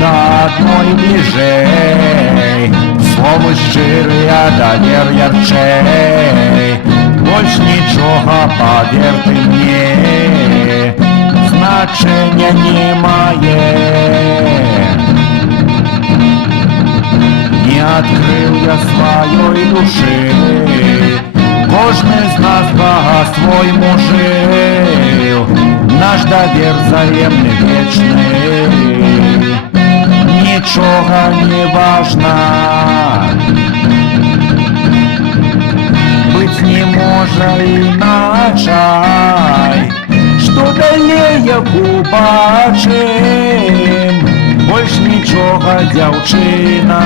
до одной ближей. Слово щирое, довер ярчей. Больш нічого, повірте мені, значення немає. Не открыл я своей души, кожный из нас по-своему жил. Наш довер взаимный вечный, ничего не важно. Быть не может иначе, что далее побачим. Больш нічого, дівчина,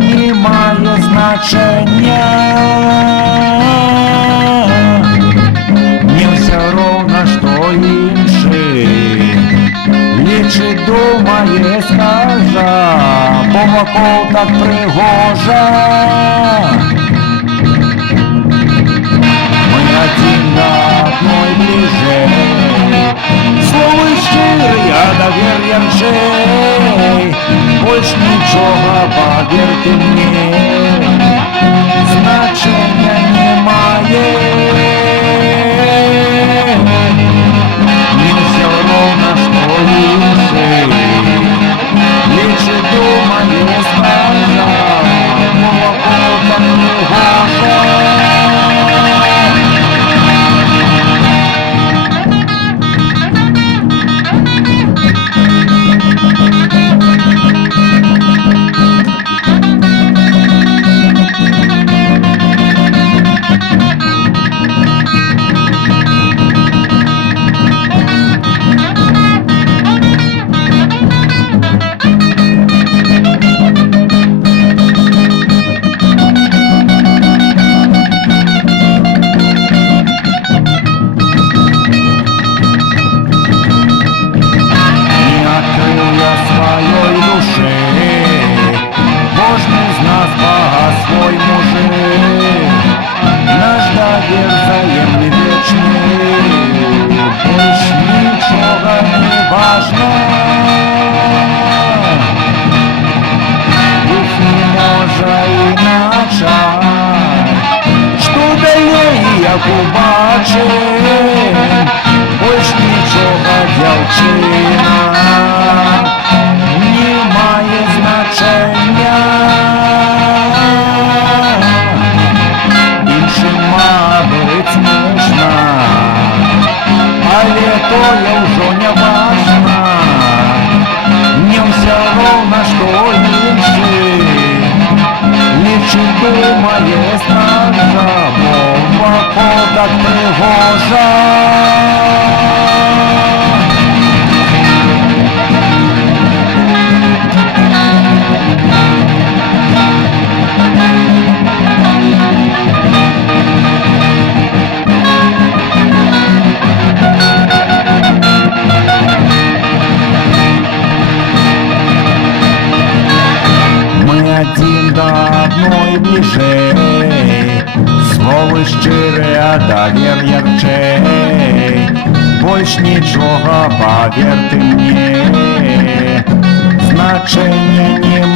не має значення. Не все равно, що інший, лічи думає, скажа, бо вокол так пригожа. Мы один на одной ближей, слово щирое, довер ярчей. Больш нічого, повірте мені, значення немає. Не все равно, що інший, лічи думає, скажа, молоко так пригожа. Побачим, больш нічого, дівчина, не має значення. Іншим, мабуть, смішно, але то я вже не важно. Не все равно, що інший, лічить думає, скажа, так пригожа. Мы один до одной ближей, слово щире, довер ярчей. Больш нічого, повірте мені, значення немає.